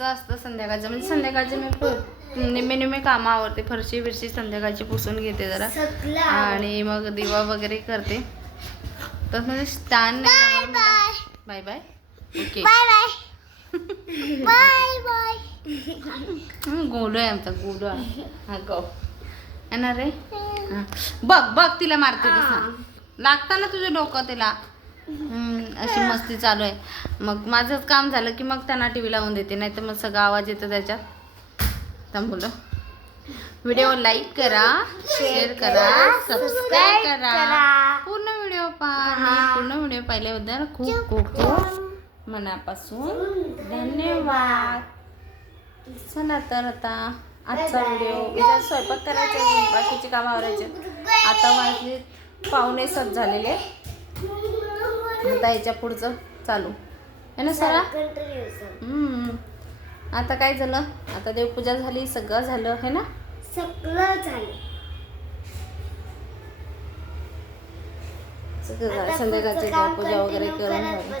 असं असतं संध्याकाळचं. म्हणजे संध्याकाळचे मी निम्मे निम्मे कामं आवडते फरशी बिरशी संध्याकाळची पुसून घेते जरा. आणि मग दिवा वगैरे करते. तर म्हणजे स्टँड नाही bye bye. Okay. Bye bye. Bye bye. गोडू आहे आमचा गोडू आहे. हा गो येणार रे. बघ बघ तिला मारते लागतं ना तुझं डोकं तिला? अशी मस्ती चालू आहे. मग माझंच काम झालं की मग त्यांना टी व्ही लावून देते नाही तर मग सगळा आवाज येतो त्याच्यात. तर व्हिडिओ लाईक करा शेअर करा सबस्क्राईब करा. पूर्ण व्हिडिओ पहा. पूर्ण व्हिडिओ पाहिल्याबद्दल खूप खूप खूप मनापासून धन्यवाद. चला तर आता आजचा व्हिडिओ उद्या स्वयंपाक करायचा बाकीची कामं आवरायचे. आता माझे पावणे सत झालेले. आता याच्या पुढचं चालू. आहे ना सरा? हम्म. आता काय झालं? आता देवपूजा झाली सगळं झालं है ना? सगळं झालं. संध्याकाळची देवपूजा वगैरे करून झाली.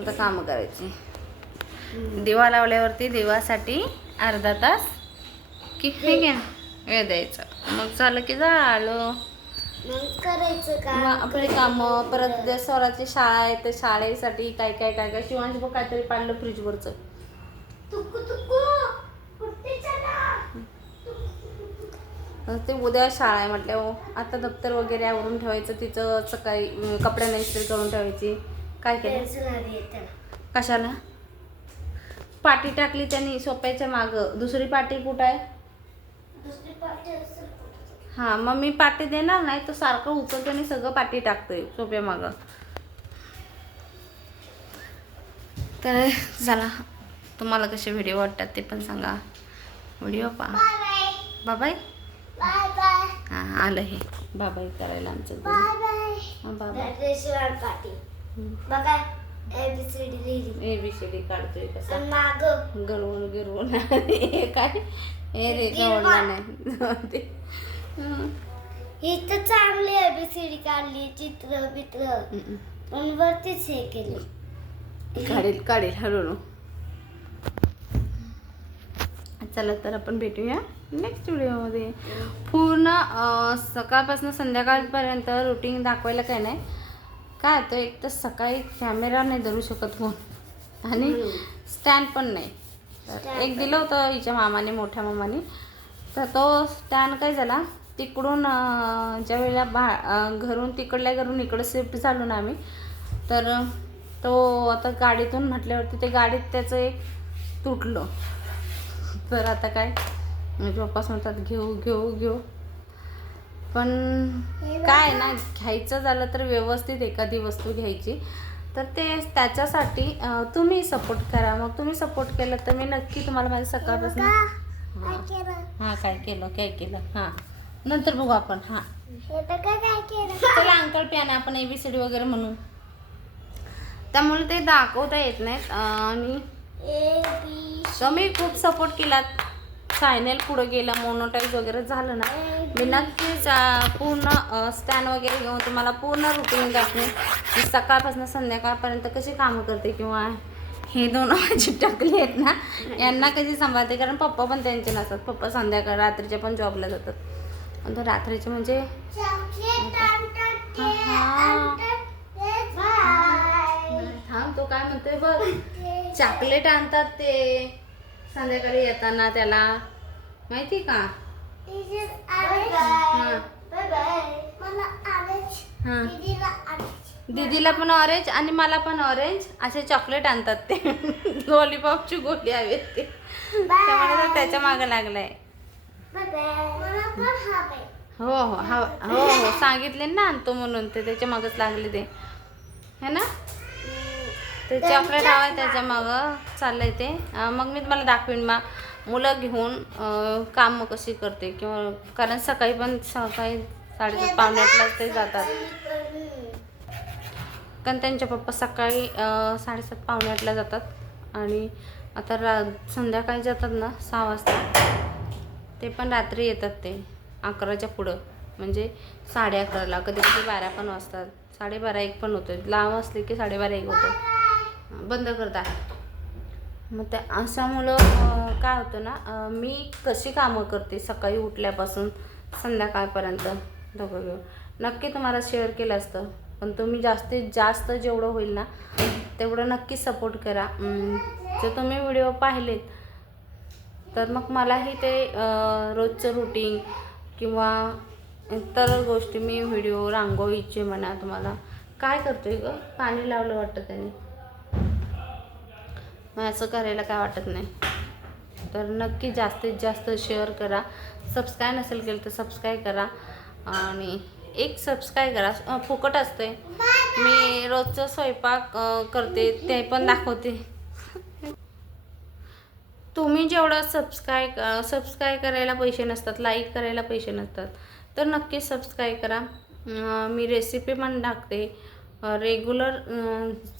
आता कामं करायची. दिवा लावल्यावरती देवासाठी अर्धा तास की हे घे ना, वेळ द्यायचा. मग झालं की झालं. मग करायचं का? मग आपली कामं परत उद्या स्वराची शाळा आहे तर शाळेसाठी काय काय काय काय शिवांश बघ काहीतरी पाडलं फ्रीजवरचं तुकू तुकू! कुठे चला! तर ते उद्या शाळा आहे म्हटल्यावर आता दप्तर वगैरे आवरून ठेवायचं तिचं सकाळी अं, कपड्यांना इस्त्री करून ठेवायची. काय केलं? आहे त्याला. कशाला? पाटी टाकली त्यांनी सोप्याच्या मागं. दुसरी पाटी कुठं आहे? दुसरी पार्टी असेल हां मग मी पाटी देणार नाही तो सारखं उचलतो आणि सगळं पाटी टाकतोय सोप्या मागं. तर चला तुम्हाला कसे व्हिडिओ वाटतात ते पण सांगा. व्हिडिओ पहा. बाय बाबाई? बाय बाय हां आलं हे. बाबाई करायला आमचं बाय बाय बाबा एबीसीडी लिहिली. ए बी सी डी काढतोय कसा. गरवून गिरवून काय? हे रे नाही. हं. तर चांगली एबीसीडी काढली चित्र बित्र. पण वरतीच हे केले. काढेल काढेल हळूहळू. चला तर आपण भेटूया नेक्स्ट व्हिडिओमध्ये पूर्ण सकाळपासून संध्याकाळपर्यंत रुटीन दाखवायला काय नाही. काय होतं एक तर सकाळी कॅमेरा नाही धरू शकत कोण. आणि स्टँड पण नाही. तर एक दिलं होतं हिच्या मामाने मोठ्या मामाने. तर तो स्टँड काय झाला? तिकडून ज्या वेळेला बा घरून तिकडल्या घरून इकडं शिफ्ट झालो ना आम्ही तर तो आता गाडीतून म्हटल्यावरती ते गाडीत त्याचं एक तुटलं. तर आता काय? पप्पाच म्हणतात घेऊ घेऊ घेऊ. पण काय ना घ्यायचं झालं तर व्यवस्थित एखादी वस्तू घ्यायची. तर ते त्याच्यासाठी तुम्ही सपोर्ट करा. मग तुम्ही सपोर्ट केलं तर मी नक्की तुम्हाला माझ्या सकाळपासून हां काय केलं काय केलं? हां. नंतर बघू आपण हां. चला अंकल प्यान आपण एबीसीडी वगैरे म्हणू त्यामुळे ते दाखवता येत नाहीत. आणि मी खूप सपोर्ट केलात. सायनेल पुढं गेलं मोनोटाईज वगैरे झालं ना. मी नक्कीच पूर्ण स्टँड वगैरे घेऊन तुम्हाला पूर्ण रुटीन दाखवेन. मी सकाळपासून संध्याकाळपर्यंत कशी कामं करते किंवा हे दोन माझी टाकली आहेत ना यांना कशी सांभाळते? कारण पप्पा पण त्यांचे नसतात. पप्पा संध्याकाळ रात्रीचे पण जॉबला जातात. आणि तो रात्रीचे म्हणजे हा. थांब तो काय म्हणतोय बघ. चॉकलेट आणतात ते. संध्याकाळी येताना त्याला. माहिती का? बाय बाय मला ऑरेंज हां. दीदीला ऑरेंज दीदीला पण ऑरेंज आणि मला पण ऑरेंज असे चॉकलेट आणतात ते. लॉलीपॉपची गोळी हवी ते. त्यामुळे तो त्याच्यामागे लागलाय. हो हो हा हो हो सांगितले ना आणतो म्हणून ते त्याच्या मागच लागले ते. है ना? ते चॉकलेट हवं आहे त्याच्या मागं चाललंय ते. मग मी तुम्हाला दाखवीन मा मुलं घेऊन कामं कशी करते किंवा कारण सकाळी पण सकाळी साडेसात पावणे आठलाच ते जातात. कारण त्यांचे पप्पा सकाळी साडेसात पावणे आठला जातात. आणि आता रा संध्याकाळी जातात ना सहा वाजता. ते पण रात्री येतात ते अकराच्या पुढं. म्हणजे साडे अकराला कधी कधी बारा पण वाजतात. साडेबारा एक पण होतं लांब असले की साडेबारा एक होतं बंद करतात मग त्या अशामुळं मुलं काय होतं ना मी कशी कामं करते सकाळी उठल्यापासून संध्याकाळपर्यंत दोघं घेऊन. नक्की तुम्हाला शेअर केलं असतं. पण तुम्ही जास्तीत जास्त जेवढं होईल ना तेवढं नक्की सपोर्ट करा. जर तुम्ही व्हिडिओ पाहिलेत तर मग मलाही ते रोजचं रुटीन किंवा इतर गोष्टी मी व्हिडिओ रांगोळीचे म्हणा तुम्हाला काय करतोय ग? पाणी लावलं वाटतं त्याने. मग असं करायला काय वाटत नाही. तर नक्की जास्तीत जास्त शेअर करा. सबस्क्राईब नसेल केलं तर सबस्क्राईब करा. आणि एक सबस्क्राईब करा. फुकट असते मी रोजचं स्वयंपाक करते ते पण दाखवते. तुम्ही जेवढं सबस्क्राईब सबस्क्राईब करायला पैसे नसतात लाईक करायला पैसे नसतात तर नक्की सबस्क्राईब करा. मी रेसिपी पण टाकते. रेग्युलर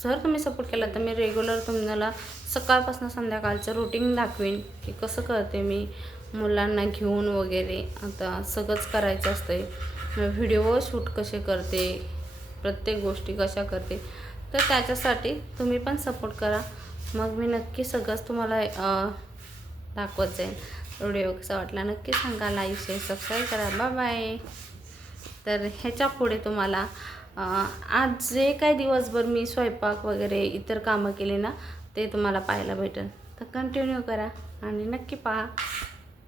जर तुम्ही सपोर्ट केला तर मी रेग्युलर तुम्हाला सकाळपासून संध्याकाळचं रुटीन दाखवेन की कसं करते मी मुलांना घेऊन वगैरे. आता सगळंच करायचं असतं व्हिडिओ शूट कसे करते प्रत्येक गोष्टी कशा करते तर त्याच्यासाठी तुम्ही पण सपोर्ट करा. मग मी नक्की सगळंच तुम्हाला दाखवत जाईन. व्हिडिओ कसा वाटला नक्की सांगा. लाईक शेअर सबस्क्राईब करा. बा बाय तर ह्याच्या पुढे तुम्हाला आज जे काय दिवसभर मी स्वयंपाक वगैरे इतर कामं केली ना ते तुम्हाला पाहायला भेटेल तर कंटिन्यू करा आणि नक्की पहा.